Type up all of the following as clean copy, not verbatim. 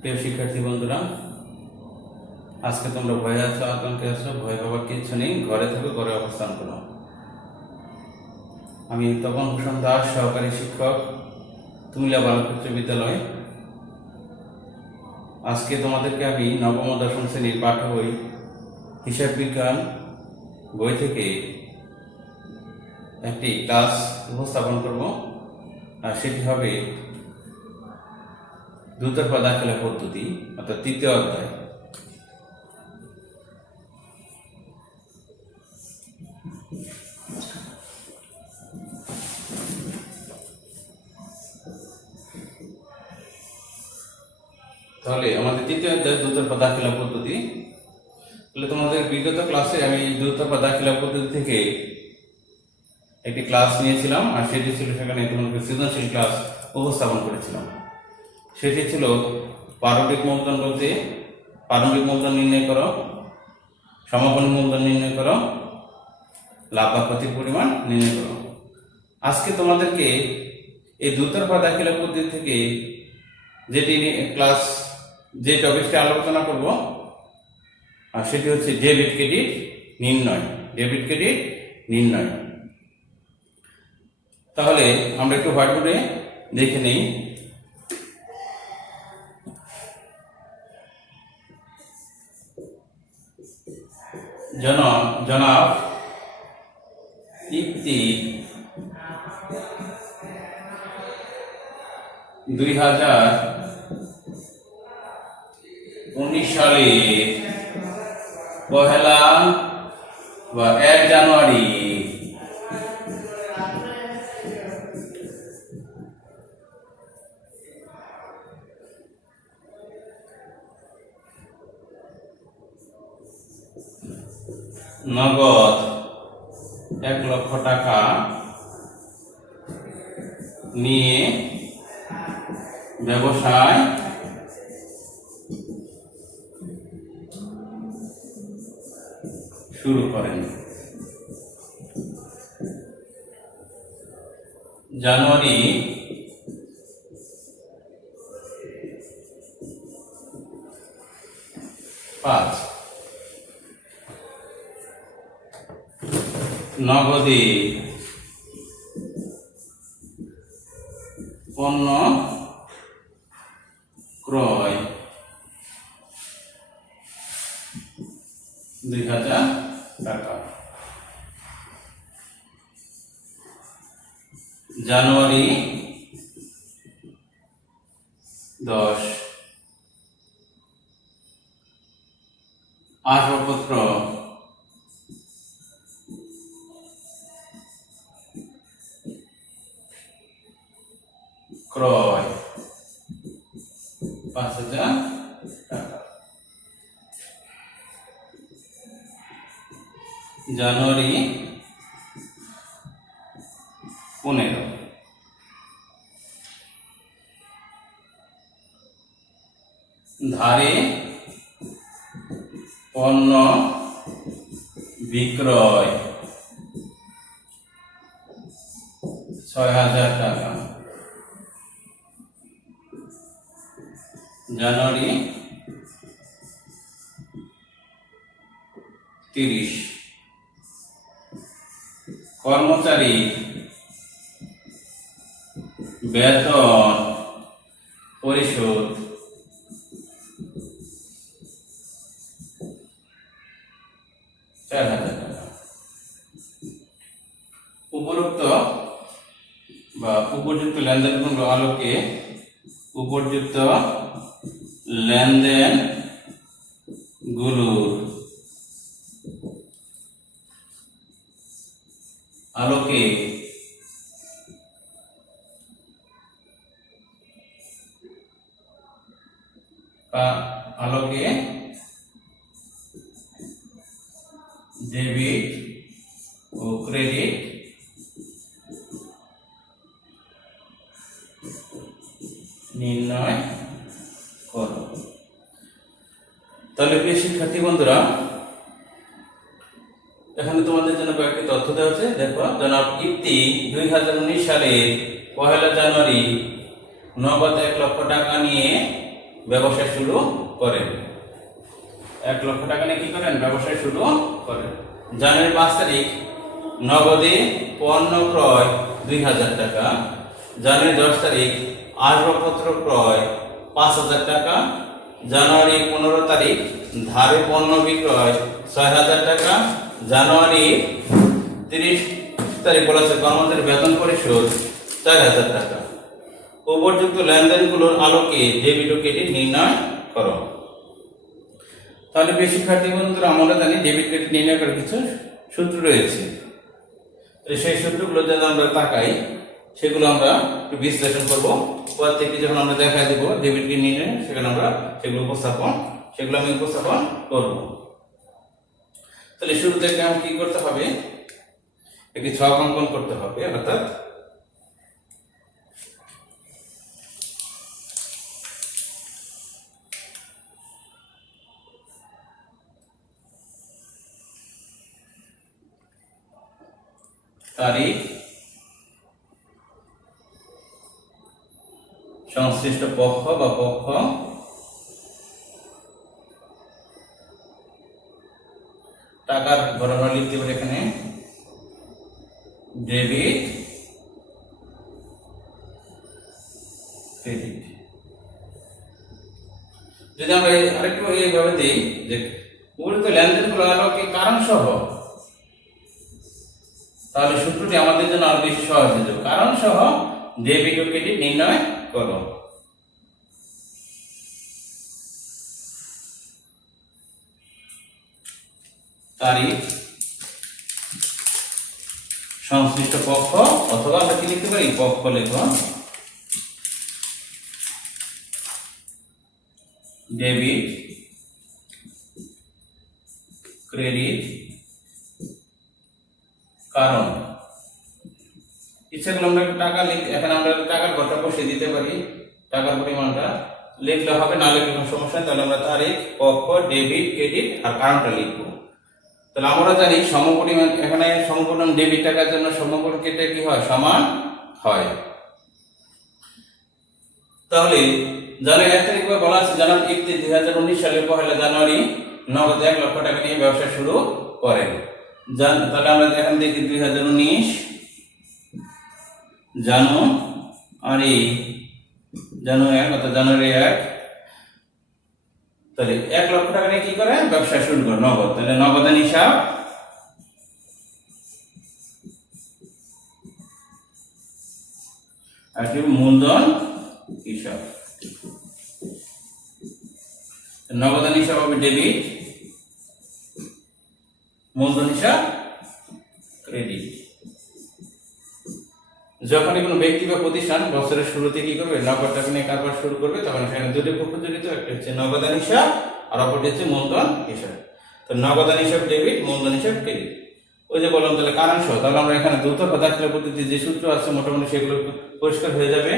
প্রিয় শিক্ষার্থী বন্ধুরা, আজকে তোমরা ভয়ে আছো, আতঙ্কে আছো। ভয় পাবার কিছু নেই, ঘরে থাকো, ঘরে অবস্থান করো। আমি তপন ভূষণ দাস, সহকারী শিক্ষক, তুমিলা বালক উচ্চ বিদ্যালয়। আজকে তোমাদেরকে আমি নবম ও দশম শ্রেণীর পাঠ্য বই হিসাব বিজ্ঞান বই থেকে একটি ক্লাস উপস্থাপন করব, আর সেটি হবে দুতরফা দাখিলা পদ্ধতি, অর্থাৎ তৃতীয় অধ্যায়। তাহলে আমাদের তৃতীয় অধ্যায় দুতরফা দাখিলা পদ্ধতি। তাহলে তোমাদের বিগত ক্লাসে আমি দুতরফা দাখিলা পদ্ধতি থেকে একটি ক্লাস নিয়েছিলাম, আর সেটি ছিল, সেখানে তোমাদের সৃজনশীল ক্লাস উপস্থাপন করেছিলাম। সেটি ছিল প্রারম্ভিক মূলধন বলতে প্রারম্ভিক মূলধন নির্ণয় করো, সমাপনী মূলধন নির্ণয় করো, লাভ বা ক্ষতির পরিমাণ নির্ণয় করো। আজকে তোমাদেরকে এই দুতরফা দাখিলা পদ্ধতি থেকে যেটি ক্লাস যে টপিকটি আলোচনা করব, আর সেটি হচ্ছে ডেবিট ক্রেডিট নির্ণয়। ডেবিট ক্রেডিট নির্ণয়। তাহলে আমরা একটু হোয়াইটবোর্ডে দেখে নেই। জনাব ইফতি 2019 সালে পহেলা বা 1 জানুয়ারি নগদ 1 লক্ষ টাকা নিয়ে ব্যবসায় শুরু করেন। জানুয়ারি 5 নগদে পণ্য ক্রয় 2000 টাকা। জানুয়ারি 10 আসবাবপত্র ক্রয় 5000 টাকা। জানুয়ারি 15 ধারে পণ্য বিক্রয় 6000 টাকা। জানুয়ারি 30 কর্মচারী বেতন পরিশোধ 4000 টাকা। উপরোক্ত বা উপযুক্ত লেনদেনগুলোর আলোকে উপযুক্ত লেনদেন গুলোর আলোকে ডেবিট ও ক্রেডিট নির্ণয় করো। তাহলে প্রিয় শিক্ষার্থী বন্ধুরা, এখানে তোমাদের জন্য কয়েকটি তথ্য দেওয়া আছে। দেখো, জনাব ইফতি 2019 সালে 1 জানুয়ারি নগদ 1 লক্ষ টাকা নিয়ে ব্যবসা শুরু করেন। 1 লক্ষ টাকা নিয়ে কি করেন? ব্যবসা শুরু করেন। জানুয়ারি 5 তারিখ নগদে পণ্য ক্রয় 2000 টাকা। জানুয়ারি 10 তারিখ আসবাবপত্র ক্রয় 5000 টাকা। জানুয়ারি 15 তারিখ ধারে পণ্য বিক্রয় 6000 টাকা। জানুয়ারি 30 তারিখ বলেছে কর্মচারী বেতন পরিশোধ 4000 টাকা। উপযুক্ত লেনদেনগুলোর আলোকে ডেবিট ও ক্রেডিট নির্ণয় করো। তাহলে প্রিয় শিক্ষার্থী বন্ধুরা, আমরা জানি ডেবিট ক্রেডিট নির্ণয় করার কিছু সূত্র রয়েছে। সেই সূত্রগুলো যদি আমরা তাকাই, সেগুলো আমরা একটু বিশ্লেষণ করব। প্রত্যেকটি যখন আমরা দেখা দেব ডেবিট ক্রেডিট নির্ণয়, সেখানে আমরা সেগুলো আমি উপস্থাপন করব। তাহলে শুরুতে আমাকে কি করতে হবে? একটি ছক অঙ্কন করতে হবে, অর্থাৎ তারিখ, সংশ্লিষ্ট পক্ষ বা পক্ষ, টাকার ঘটনা লিখতে পারি এখানে ডেবিট ক্রেডিট। যদি আমরা আরেকটু এইভাবে দিই যে উপযুক্ত লেনদেনগুলো আলোকে কারণ সহ, তাহলে সূত্রটি আমাদের জন্য আরো বেশি সহজ হয়ে যাবে। কারণ সহ ডেবিট ও ক্রেডিট নির্ণয় করো। তারিখ, সংশ্লিষ্ট পক্ষ, অথবা আমরা কি লিখতে পারি? পক্ষ লিখব ডেবিট ক্রেডিট কারণ। ইচ্ছা করলে আমরা টাকা এখানে আমরা টাকার ঘরটা বসিয়ে দিতে পারি, টাকার পরিমাণটা লিখলে হবে, না লিখলে কোনো সমস্যা নেই। তাহলে আমরা তারিখ, পক্ষ, ডেবিট, ক্রেডিট আর কারণটা লিখবো। তাহলে আমরা জানি সমপরিমাণ, এখানে সমপরিমাণ ডেবিট টাকার জন্য সমপরিমাণ কেটে কি হয়? সমান হয়। তাহলে জানুয়ারি 1 তারিখ বলা আছে জানুয়ারি 2019 সালের 1 জানুয়ারি নগদ 1 লক্ষ টাকা নিয়ে ব্যবসা শুরু করেন। তাহলে আমরা এখন দেখি 2019 জানুয়ারি 1 অর্থাৎ জানুয়ারি 1, তাহলে 1 লক্ষ টাকা নিয়ে কি করে? ব্যবসা শুরু করে নগদ। তাহলে নগদান হিসাব আর কি মূলধন হিসাব। নগদান হিসাব হবে ডেবিট, মূলধন হিসাব ক্রেডিট। যখনই কোনো ব্যক্তি বা প্রতিষ্ঠান বছরের শুরুতে কি করবে? নগদ টাকা নিয়ে কারবার শুরু করবে, তখন সেখানে দুটি পক্ষ জড়িত, একটা হচ্ছে নগদান হিসাব আর অপরটি হচ্ছে মূলধন হিসাব। তো নগদান হিসাব ডেবিট, মূলধন হিসাব ক্রেডিট। ওই যে বললাম তাহলে কারণ সহ, তাহলে আমরা এখানে দ্রুততর দাখিলা পদ্ধতি যে সূত্র আছে মোটামুটি সেগুলো পরিষ্কার হয়ে যাবে।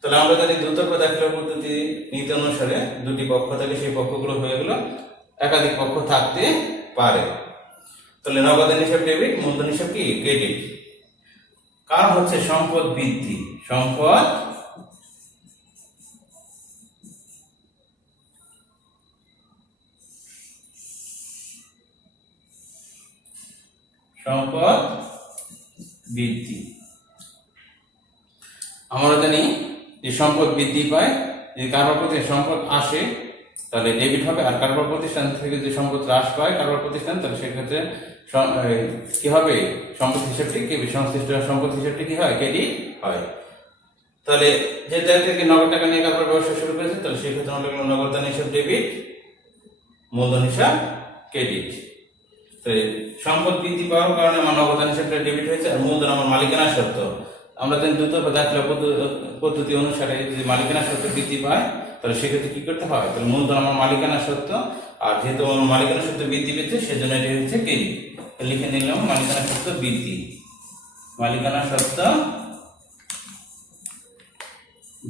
তাহলে আমরা জানি দ্রুততর দাখিলা পদ্ধতি নীতি অনুসারে দুটি পক্ষ থাকে, সেই পক্ষগুলো হয়ে গেল, একাধিক পক্ষ থাকতে পারে। তাহলে নগদান হিসাব ডেবিট, মূলধন হিসাব কি? ক্রেডিট। কারণ হচ্ছে সম্পদ বৃদ্ধি, সম্পদ বৃদ্ধি। আমরা জানি যে সম্পদ বৃদ্ধি পায়, যে কারবার প্রতিষ্ঠান সম্পদ আসে তাহলে ডেবিট হবে, আর কারবার প্রতিষ্ঠান থেকে যে সম্পদ হ্রাস পায় কারবার প্রতিষ্ঠান, তাহলে সেক্ষেত্রে কি হবে? সম্পদ হিসাবটি সংশ্লিষ্ট সম্পদ হিসাবটি কি হয়? ক্রেডিট হয়। তাহলে যে থেকে নগদ টাকা নিয়ে কারবার ব্যবসা শুরু করেছে, তাহলে সেক্ষেত্রে আমরা নগদান হিসাব ডেবিট, মূলধন হিসাব ক্রেডিট। সম্পদ বৃদ্ধি পাওয়ার কারণে আমার নগদান হিসাবটা ডেবিট হয়েছে, আর মূলধন আমার মালিকানা সত্ত্ব। আমরা জানি দ্রুত দাখিলা পদ্ধতি অনুসারে যদি মালিকানা সত্ত্ব বৃদ্ধি পায়, তাহলে সেক্ষেত্রে কি করতে হয়? তাহলে মূলধন আমার মালিকানা সত্ত্ব, আর যেহেতু আমার মালিকানা সত্ত্ব বৃদ্ধি পেয়েছে সেজন্য এটি হচ্ছে ক্রেডিট। লিখে নিলাম মালিকানা সত্ত্ব বৃদ্ধি, মালিকানা সত্ত্ব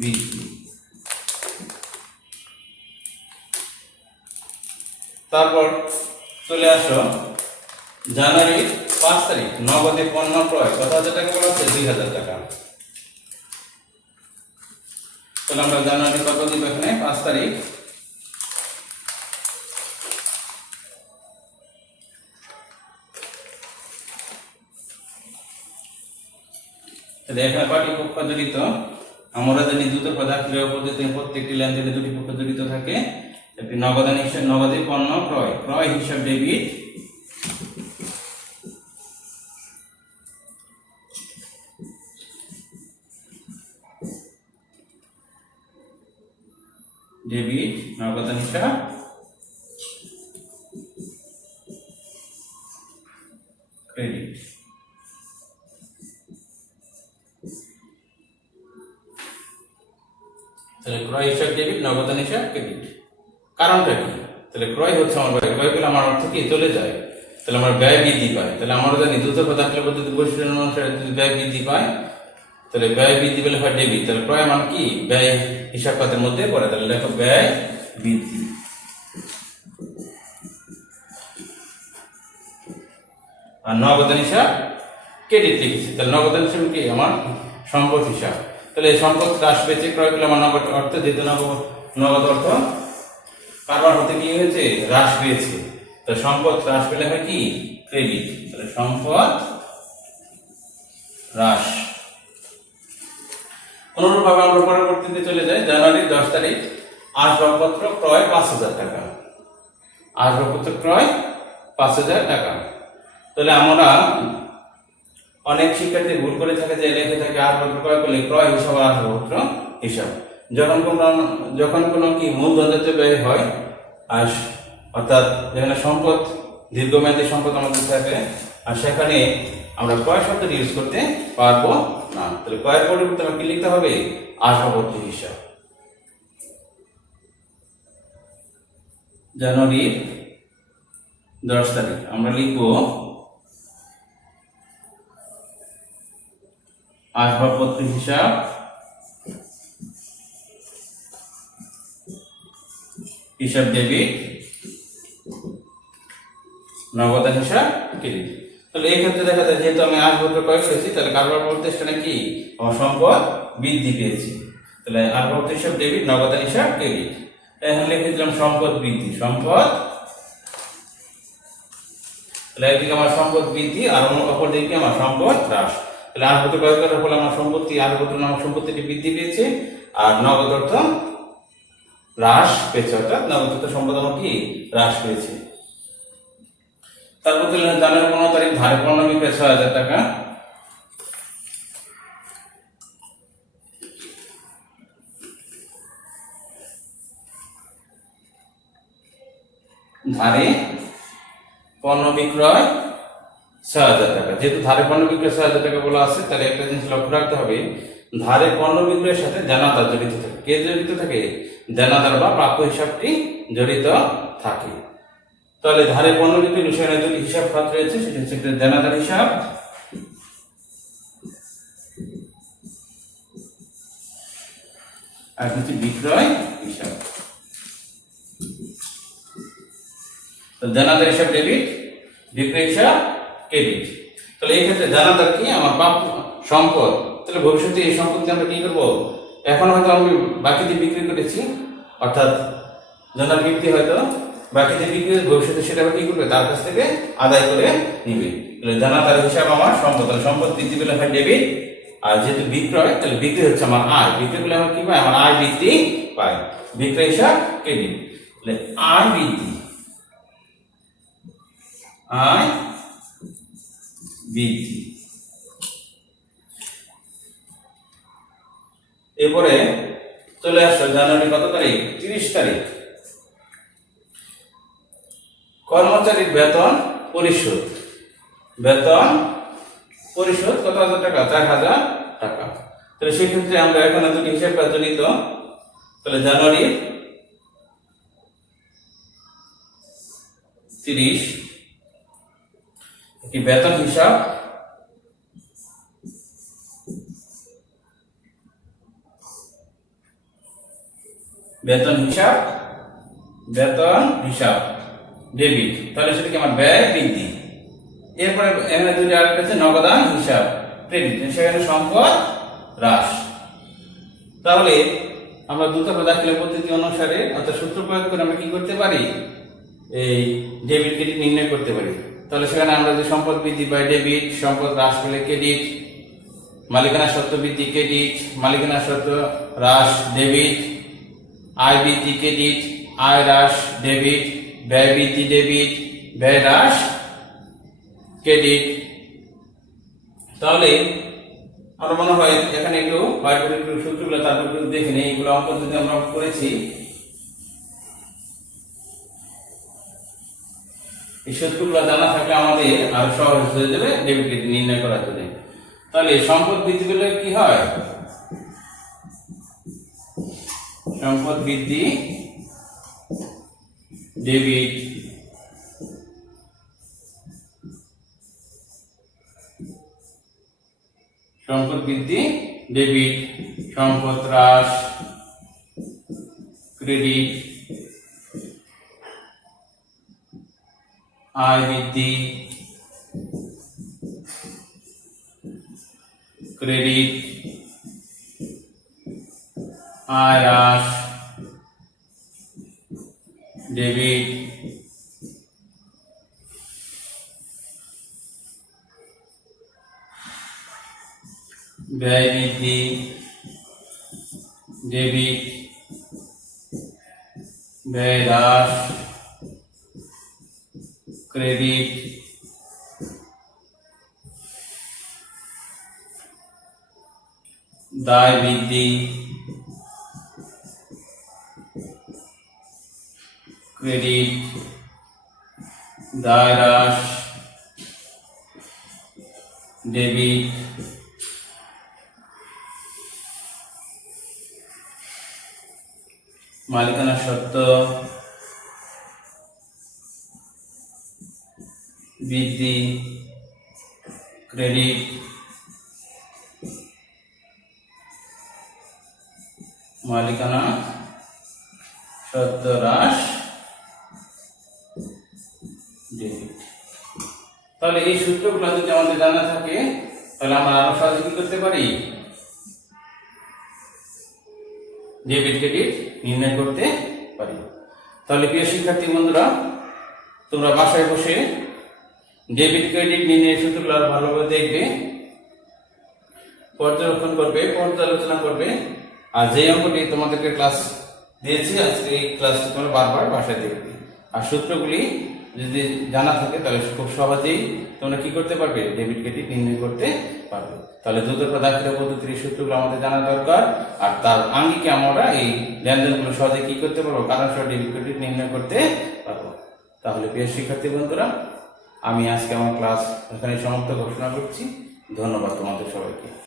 বৃদ্ধি। তারপর চলে আসো জানুয়ারি 5 তারিখ নগদে পণ্য ক্রয় কত হাজার টাকা বলা হচ্ছে? 2000 টাকা। তো তাহলে আমরা জানুয়ারি কত দিব এখানে 5 তারিখ। তাহলে এখানে কয়টি পক্ষ জড়িত? আমরা জানি দ্রুত দাখিলা পদ্ধতিতে প্রত্যেকটি লেনদেনে দুটি পক্ষ জড়িত থাকে। একটি নগদান হিসাব, নগদে পণ্য ক্রয়, ক্রয় হিসাব ডেবিট, ডেবিট নগদান হিসাব ক্রেডিট। তাহলে ক্রয় হিসাব ডেবিট, নগদান হিসাব ক্রেডিট। কারণটা কি? তাহলে ক্রয় হচ্ছে আমার ব্যয়, ক্রয় করলে আমার অর্থ কি চলে যায়, তাহলে আমার ব্যয় বৃদ্ধি পায়। তাহলে আমরা জানি দ্রুত দাখিলা পদ্ধতি বৈশিষ্ট্য অনুসারে যদি ব্যয় বৃদ্ধি পায়, তাহলে ব্যয় বৃদ্ধি পেলে হয় ডেবিট। তাহলে ক্রয় মানে কি? ব্যয় হিসাব খাতের মধ্যে পড়ে। তাহলে দেখো ব্যয় বৃদ্ধি। আর নগদান হিসাব ক্রেডিট লিখেছি। তাহলে নগদান হিসাব কি? আমার সম্পদ হিসাব। তাহলে এই সম্পদ হ্রাস পেয়েছে, ক্রয় করলে আমার নগদ অর্থ, যেহেতু নগদ অর্থ কারবার হতে কি হয়েছে? হ্রাস পেয়েছে। তাহলে সম্পদ হ্রাস পেলে হয় কি? ক্রেডিট। তাহলে সম্পদ হ্রাস। অনুরূপভাবে আমরা পরবর্তীতে চলে যাই। জানুয়ারির 10 তারিখ আসবাবপত্র ক্রয় 5,000 টাকা। আসবাবপত্র ক্রয় 5,000 টাকা। তাহলে আমরা অনেক শিক্ষার্থী ভুল করে থাকে যে লিখে থাকে আসবাবপত্র ক্রয় করলে ক্রয় হিসাব আর আসবাবপত্র হিসাব। যখন কোনো কি মূলধন জাতীয় ব্যয় হয়, আর অর্থাৎ যেখানে সম্পদ দীর্ঘমেয়াদী সম্পদ আমাদের থাকে, আর সেখানে আমরা ক্রয় শব্দটি ইউজ করতে পারবো না। তাহলে ক্রয়ের পরিবর্তে আমাকে কি লিখতে হবে? আসবাবপত্র হিসাব। জানুয়ারির 10 তারিখ আমরা লিখব আসবাবপত্র হিসাব, হিসাব ডেবিট, নগদান হিসাব ক্রেডিট। তাহলে এই ক্ষেত্রে দেখা যায় যেহেতু আমি আসবাবপত্র ক্রয় করেছি, তাহলে কারবার প্রতিষ্ঠানে কি আমার সম্পদ বৃদ্ধি পেয়েছি। তাহলে আসবাবপত্র হিসাব ডেবিট, নগদান হিসাব ক্রেডিট। এখন লিখে দিলাম সম্পদ বৃদ্ধি, সম্পদ। তাহলে একদিকে আমার সম্পদ বৃদ্ধি আর অপর দিকে আমার সম্পদ হ্রাস। তাহলে আসবাবপত্র ক্রয় করার ফলে আমার সম্পত্তি, আসবাবপত্র নামক সম্পত্তিটি বৃদ্ধি পেয়েছে, আর নগদ অর্থ হ্রাস পেয়েছে, অর্থাৎ নগদ অর্থ সম্পদ আমার কি হ্রাস পেয়েছে। তারপর জানুয়ারি 15 তারিখ ধারে পণ্য বিক্রয় 6,000 টাকা। ধারে পণ্য বিক্রয় 6,000 টাকা। যেহেতু ধারে পণ্য বিক্রয় 6,000 টাকা বলা আছে, তাহলে একটা জিনিস লক্ষ্য রাখতে হবে, ধারে পণ্য বিক্রয়ের সাথে দেনাদার জড়িত থাকে। কে জড়িত থাকে? দেনাদার বা প্রাপ্য হিসাবটি জড়িত থাকে। তাহলে ধারে পণ্য বিক্রয় বিষয়ে দুটি হিসাব খাত রয়েছে, সেটি হচ্ছে দেনাদার হিসাব আর হচ্ছে বিক্রয় হিসাব। তো দেনাদার হিসাব ডেবিট, বিক্রয় হিসাব ক্রেডিট। তাহলে এই ক্ষেত্রে দেনাদার কি? আমার প্রাপ্য সম্পদ। তাহলে ভবিষ্যতে এই সম্পত্তি আমরা কি করবো? এখন হয়তো আমি বাকিতে বিক্রি করেছি, অর্থাৎ জানার ব্যক্তি হয়তো বাকিতে বিক্রি, ভবিষ্যতে সেটা কি করবে? তার কাছ থেকে আদায় করে নিবে। তাহলে দেনাদার হিসাব আমার সম্পদ। তাহলে সম্পদ বৃদ্ধি পেলে হয় ডেবিট, আর যেহেতু বিক্রয়, তাহলে বিক্রি হচ্ছে আমার আয়। বিক্রি করলে আমার কি পায়? আমার আয় বৃদ্ধি পায়। বিক্রয় হিসাব ক্রেডিট। তাহলে আয় বৃদ্ধি, আয় বৃদ্ধি। এরপরে চলে আসলো জানুয়ারি কত তারিখ? 30 তারিখ কর্মচারীর বেতন পরিশোধ। বেতন পরিশোধ কত হাজার টাকা? 4,000 টাকা। তাহলে সেক্ষেত্রে আমরা এখানে দুটি হিসাব জড়িত। তাহলে জানুয়ারি 30 কি বেতন হিসাব, বেতন হিসাব, বেতন হিসাব ডেবিট। তাহলে সেটা কি? আমার ব্যয় বৃদ্ধি। এরপরে এখানে দুটি আরেকটা আছে নগদান হিসাব ক্রেডিট, সেখানে সম্পদ হ্রাস। তাহলে আমরা দ্রুততর দাখিলা পদ্ধতি অনুসারে অর্থাৎ সূত্র প্রয়োগ করে আমরা কি করতে পারি, এই ডেবিট ক্রেডিট নির্ণয় করতে পারি। তাহলে সেখানে আমরা যে সম্পদ বৃদ্ধি পাই ডেবিট, সম্পদ হ্রাস পেলে ক্রেডিট, মালিকানা সত্ত্ব বৃদ্ধি ক্রেডিট, মালিকানা সত্ত্ব হ্রাস ডেবিট, আয় বৃদ্ধি ক্রেডিট, আয় হ্রাস ডেবিট, ব্যয় বৃদ্ধি ডেবিট, ব্যয় হ্রাস ক্রেডিট। তাহলে আমার মনে হয় এখানে একটু হোয়াইটবোর্ডে একটু সূত্রগুলো তারপর একটু দেখে নিই। এগুলো অঙ্ক যদি আমরা করেছি, এই সূত্রগুলো জানা থাকলে আমাদের আরো সহজ হয়ে যাবে ডেবিট ক্রেডিট নির্ণয় করার জন্য। তাহলে সম্পদ বৃদ্ধি পেলে কি হয়, সম্পদ বৃদ্ধি ডেবিট, সম্পদ বৃদ্ধি ডেবিট, সম্পদ হ্রাস ক্রেডিট, আয় বৃদ্ধি ক্রেডিট, আয় হ্রাস ডেবিট, ব্যয় বৃদ্ধি ডেবিট, ব্যয় হ্রাস ক্রেডিট, দায় বৃদ্ধি ক্রেডিট, দায় হ্রাস ডেবিট, মালিকানা সত্ত্ব বৃদ্ধি ক্রেডিট, মালিকানা সত্ত্ব হ্রাস ডেবিট। তাহলে এই সূত্রগুলো যদি আমাদের জানা থাকে তাহলে আমরা আরো সহজে কি করতে পারি, ডেবিট ক্রেডিট নির্ণয় করতে পারি। তাহলে প্রিয় শিক্ষার্থী বন্ধুরা, তোমরা বাসায় বসে ডেবিট ক্রেডিট নির্ণয়ের সূত্রগুলো আরো ভালোভাবে দেখবে, পর্যবেক্ষণ করবে, পর্যালোচনা করবে। আর যে অঙ্কটি তোমাদেরকে ক্লাস দিয়েছি আজকে এই ক্লাসটি তোমরা বারবার বাসায় দেখবে। আর সূত্রগুলি যদি জানা থাকে তাহলে খুব সহজেই তোমরা কি করতে পারবে, ডেবিট ক্রেডিট নির্ণয় করতে পারবে। তাহলে দ্রুততর দাখিলা পদ্ধতির এই সূত্রগুলো আমাদের জানা দরকার। আর তার আঙ্গিকে আমরা এই লেনদেনগুলো সহজে কি করতে পারবো, কারণ সহ ডেবিট ক্রেডিট নির্ণয় করতে পারবো। তাহলে প্রিয় শিক্ষার্থী বন্ধুরা, আমি আজকে আমার ক্লাস এখানে সমাপ্ত ঘোষণা করছি। ধন্যবাদ তোমাদের সবাইকে।